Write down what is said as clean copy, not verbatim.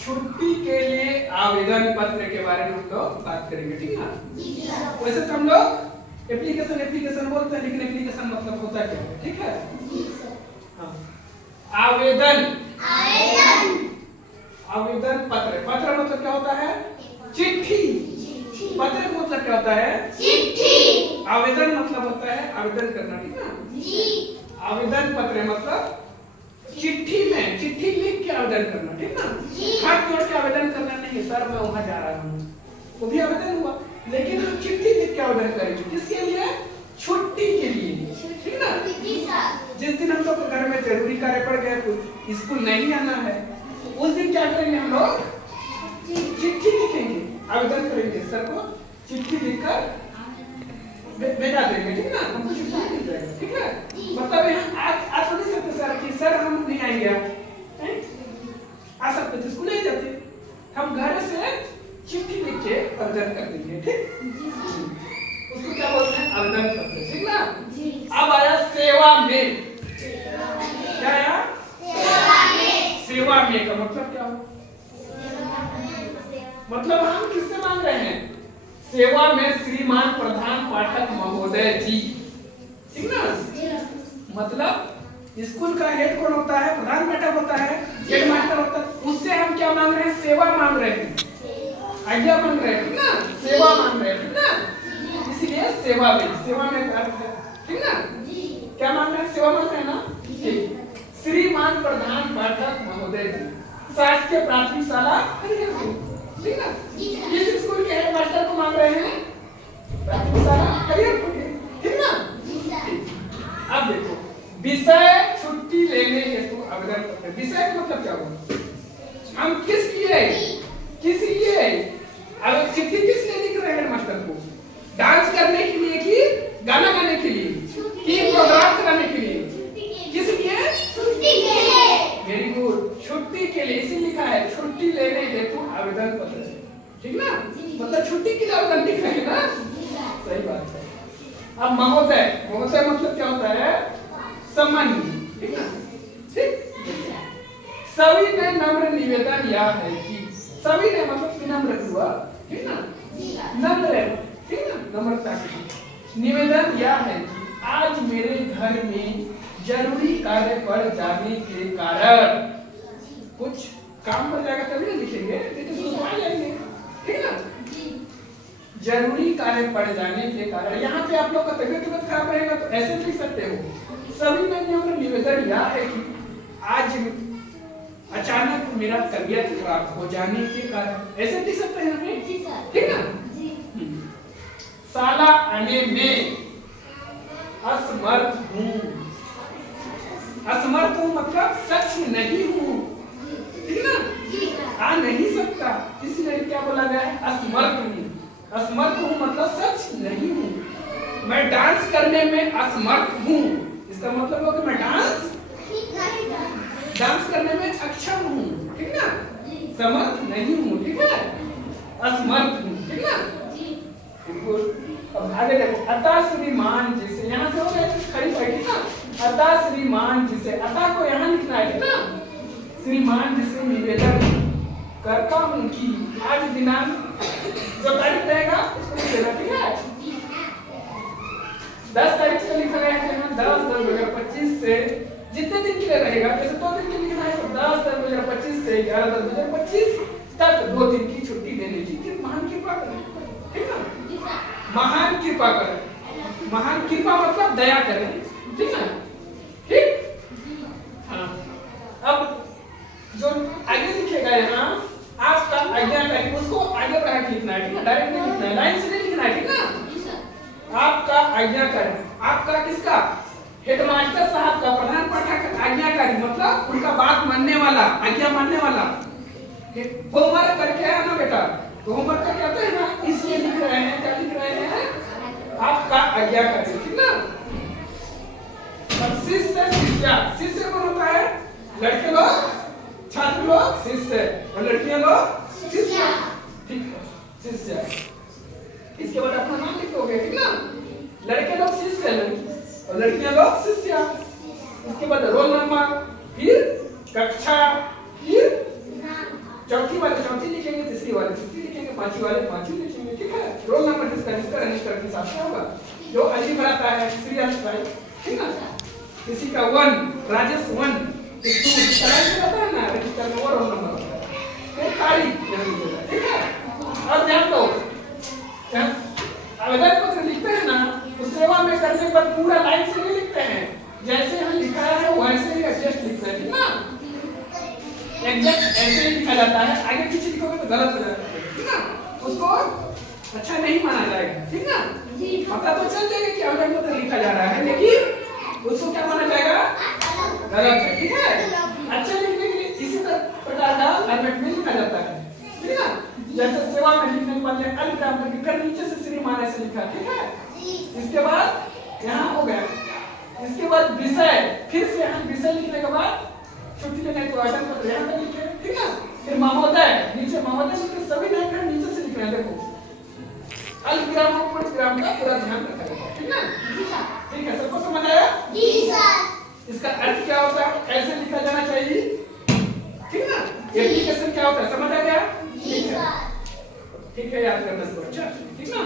छुट्टी के लिए आवेदन पत्र के बारे में हम लोग बात करेंगे, ठीक है। वैसे तो हम लोग एप्लीकेशन बोलते हैं, लेकिन एप्लीकेशन मतलब होता क्या है, ठीक है। हाँ, आवेदन पत्र मतलब क्या होता है? चिट्ठी। पत्र का मतलब क्या होता है? चिट्ठी। आवेदन मतलब होता है आवेदन करना, ठीक है। आवेदन पत्र मतलब चिट्ठी लिख के आवेदन करना, ठीक ना। हाथ जोड़ के आवेदन करना नहीं, सर मैं वहां जा रहा हूँ, वो भी आवेदन हुआ। लेकिन हम चिट्ठी लिख के आवेदन करेंगे, किसके लिए? छुट्टी के लिए, ठीक ना। जिस दिन हम लोग घर में जरूरी कार्य पड़ गया, कुछ स्कूल नहीं आना है, उस दिन क्या करेंगे? हम लोग चिट्ठी लिखेंगे, आवेदन करेंगे, सर को चिट्ठी लिखकर भेजा देंगे, ठीक ना। हमको चिट्ठी मिल जाएगा, ठीक है। मतलब यहाँ आज तो नहीं सकते सर कि सर हम नहीं आएंगे, आ सकते थे, स्कूल नहीं जाते, हम घर से चिट्ठी लिख के आवेदन कर देंगे, ठीक। उसको क्या बोलते हैं? आवेदन पत्र, ठीक ना। अब आया सेवा में। क्या आया? सेवा में का मतलब क्या हो? मतलब हम किससे मांग रहे हैं? सेवा में श्रीमान प्रधान पाठक महोदय जी, ठीक ना। मतलब स्कूल का हेड कौन होता है? प्रधान पाठक होता है, हेड मास्टर होता है। उससे हम क्या मांग रहे हैं? सेवा मांग रहे हैं, आज्ञा मांग रहे हैं, ठीक ना। सेवा मांग रहे हैं, ठीक ना। इसलिए सेवा में अर्थ है, ठीक ना। क्या मांग रहे हैं? सेवा मांग रहे हैं ना, ठीक। श्रीमान प्रधान पाठक महोदय जी, शासकीय प्राथमिक शाला, ठीक ना। किस स्कूल के हेड मास्टर को मांग रहे हैं? प्राथमिक शाला हरिहरपुर, ठीक ना। अब देखो, विषय छुट्टी लेने हेतु आवेदन पत्र। विषय का मतलब क्या हुआ? हम किस लिए अब चिट्ठी किस लिए लिख रहे हैं? हेडमास्टर को डांस करने के लिए कि गाना गाने के लिए कि प्रोग्राम कराने के लिए? किस लिए? छुट्टी के लिए। वेरी गुड, छुट्टी के लिए। इसी लिखा है छुट्टी लेने हेतु आवेदन पत्र, ठीक ना। मतलब छुट्टी के लिए आवेदन लिख रहे हैं ना, सही बात है। अब महोदय मतलब क्या होता है? सम्माननीय, ठीक ना, ठीक। सभी ने नम्र निवेदन यह है कि, सभी ने मतलब विनम्र हुआ, ठीक ना, नम्र, ठीक ना, नम्रता की। निवेदन यह है कि आज मेरे घर में जरूरी कार्य पड़ जाने के कारण, कुछ काम पड़ जाएगा तभी ना लिखेंगे, लेकिन उसको आ जाएंगे, ठीक ना। जरूरी कार्य पड़ जाने के कारण, यहाँ पे आप लोग का तबियत खराब रहेगा तो ऐसे लिख सकते हो। सभी ने निवेदन यह है कि आज अचानक मेरा तबियत खराब हो जाने के कारण, ऐसे लिख सकते हैं हमें, ठीक ना। शाला आने में असमर्थ हूँ मतलब सक्षम नहीं हूँ, ठीक ना, आ नहीं सकता, इसलिए क्या बोला गया है? असमर्थ हूँ मतलब सक्षम नहीं हूँ। मैं डांस करने में असमर्थ हूँ, इसका मतलब हो कि मैं डांस करने में अक्षम हूँ, ठीक ना। समर्थ नहीं हूँ, ठीक है, असमर्थ हूँ, ठीक ना। बिल्कुल। अब आगे देखो, अतः श्रीमान जिसे, यहाँ से हो गया खड़ी पड़ी, ठीक ना। अतः श्रीमान जिसे, अतः को यहाँ लिखना है, ठीक ना। श्रीमान जिसे निवेदन करता हूँ कि आज दिनांक जो तारीख रहेगा उसको लिख देना, ठीक है। 10 तारीख से लिखा गया है, 10/10/2025 से जितने दिन के लिए रहेगा, जैसे 2 दिन के लिए लिखना है तो 10/10/2025 से 11/10/2025 तक 2 दिन की छुट्टी देने की महान कृपा करें, ठीक ना। महान कृपा करें, महान कृपा मतलब दया करें, ठीक ना, ठीक। हाँ, अब जो आगे लिखेगा यहाँ आपका आज्ञाकारी, उसको आगे बढ़ा के लिखना है, ठीक है, डायरेक्ट नहीं लिखना है, लाइन से नहीं लिखना है, ठीक ना। आपका आज्ञाकारी, आपका किसका? हेडमास्टर साहब का, प्रधान पाठक आज्ञाकारी मतलब उनका बात मानने वाला, आज्ञा मानने वाला। होमवर्क करके है ना बेटा, तो होमवर्क करके आता है ना, इसलिए लिख रहे हैं, क्या लिख रहे हैं? आपका आज्ञाकारी, ठीक ना। शिष्य कौन होता है? लड़के लोग, छात्र लोग शिष्य और लड़कियां लोग शिष्या, ठीक है, शिष्या। इसके बाद अपना नाम लिखोगे, ठीक ना। लड़के लोग शिष्य और लड़कियां लोग शिष्या। इसके बाद रोल नंबर, फिर कक्षा, फिर चौथी पांचवी वाले पांचवी लिखेंगे, ठीक है। रोल नंबर जिसका रजिस्टर के हिसाब से होगा। जो अली बनाता है सीरियल बाई, ठीक ना। किसी का 1 राजेश 1 2 रहता है ना रजिस्टर में, वो रोल नंबर होता है, फिर तारीख लिखेगा, ठीक है। अब ध्यान दो, आवेदन पत्र लिखते हैं ना तो सेवा में करने पर पूरा लाइन से नहीं लिखते हैं, जैसे हम लिखा है वैसे ही एडजस्ट लिखते हैं, ठीक ना। एग्जैक्ट ऐसे ही लिखा जाता है, आगे पीछे लिखोगे तो गलत हो जाता है, ठीक ना। उसको अच्छा नहीं माना जाएगा, ठीक ना। पता तो चल जाएगा कि आवेदन पत्र लिखा जा रहा है, लेकिन उसको क्या माना जाएगा, गलत है, ठीक है। अच्छा लिखने के लिए इसी प्रकार का फॉर्मेट में लिखा जाता है, ठीक है। जैसे सेवा में लिखने के बाद अल ग्राम कर नीचे से श्रीमान ऐसे लिखा, ठीक है। इसके बाद यहाँ हो गया, इसके बाद विषय, फिर से हम विषय लिखने के बाद छुट्टी लेने को आवेदन पत्र यहाँ पे लिखे, ठीक है। फिर महोदय, नीचे महोदय लिखे, सभी नाम नीचे से लिखना है, देखो अल्पविराम और पूर्णविराम का पूरा ध्यान रखा जाएगा, ठीक ना। ठीक है, सबको समझ आया? जी सर। इसका अर्थ क्या होता है, कैसे लिखा जाना चाहिए, ठीक ना। एप्लीकेशन क्या होता है, समझ आ गया? ठीक है, ठीक है, याद करना सब अच्छा, ठीक ना।